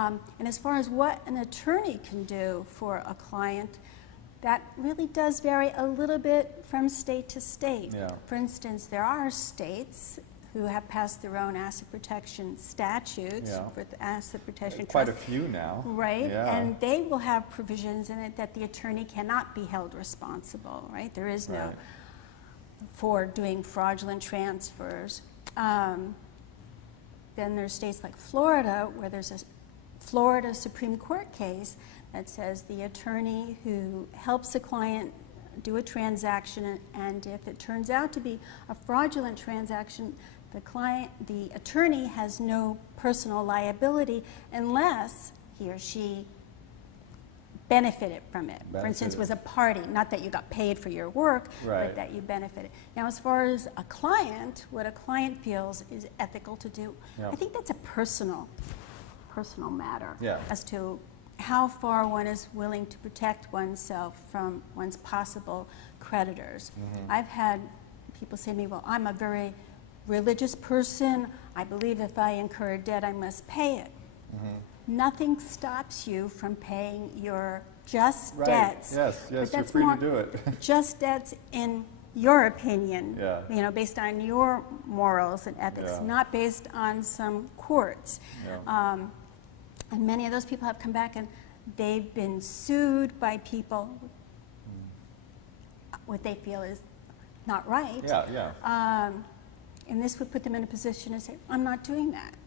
And as far as what an attorney can do for a client, that really does vary a little bit from state to state. Yeah. For instance, there are states who have passed their own asset protection statutes for the asset protection trust. Quite a few now. Right, Yeah. and they will have provisions in it that the attorney cannot be held responsible, right? There is no, for doing fraudulent transfers. Then there's states like Florida, where there's a Florida Supreme Court case that says the attorney who helps a client do a transaction, and if it turns out to be a fraudulent transaction, the attorney has no personal liability unless he or she benefited from it. For instance, was a party, not that you got paid for your work, but that you benefited. Now, as far as a client, what a client feels is ethical to do, I think that's a personal matter as to how far one is willing to protect oneself from one's possible creditors. I've had people say to me, well, I'm a very religious person. I believe if I incur a debt, I must pay it. Nothing stops you from paying your just debts. Yes, you're free to do it. Just debts in your opinion, you know, based on your morals and ethics, not based on some courts. And many of those people have come back and they've been sued by people what they feel is not right. And this would put them in a position to say, I'm not doing that.